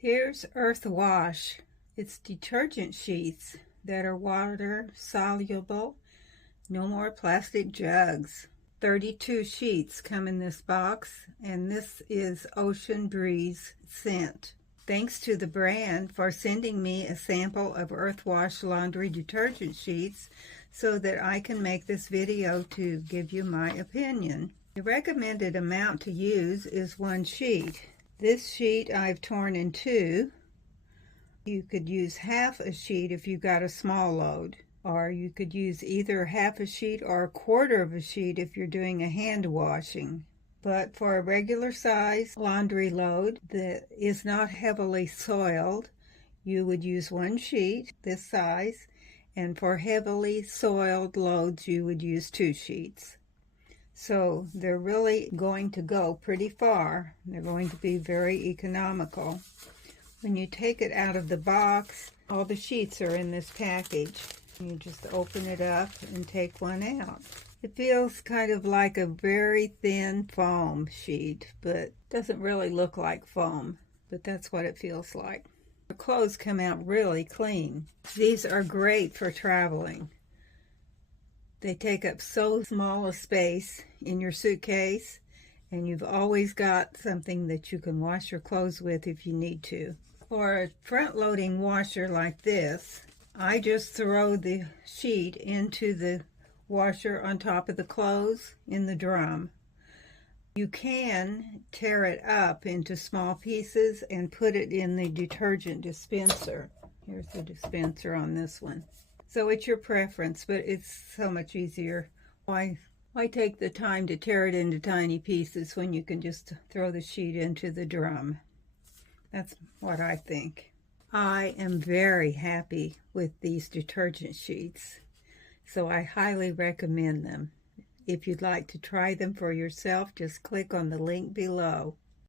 Here's Earth Wash. It's detergent sheets that are water soluble. No more plastic jugs. 32 sheets come in this box, and this is Ocean Breeze scent. Thanks to the brand for sending me a sample of Earth Wash laundry detergent sheets so that I can make this video to give you my opinion. The recommended amount to use is 1 sheet. This sheet I've torn in 2. You could use half a sheet if you got a small load, or you could use either half a sheet or a quarter of a sheet if you're doing a hand washing. But for a regular size laundry load that is not heavily soiled, you would use 1 sheet this size, and for heavily soiled loads you would use 2 sheets. So they're really going to go pretty far. They're going to be very economical. When you take it out of the box, all the sheets are in this package. You just open it up and take one out. It feels kind of like a very thin foam sheet, but doesn't really look like foam, but that's what it feels like. The clothes come out really clean. These are great for traveling. They take up so small a space in your suitcase, and you've always got something that you can wash your clothes with if you need to. For a front-loading washer like this, I just throw the sheet into the washer on top of the clothes in the drum. You can tear it up into small pieces and put it in the detergent dispenser. Here's the dispenser on this one. So it's your preference, but it's so much easier. Why take the time to tear it into tiny pieces when you can just throw the sheet into the drum? That's what I think. I am very happy with these detergent sheets, so I highly recommend them. If you'd like to try them for yourself, just click on the link below.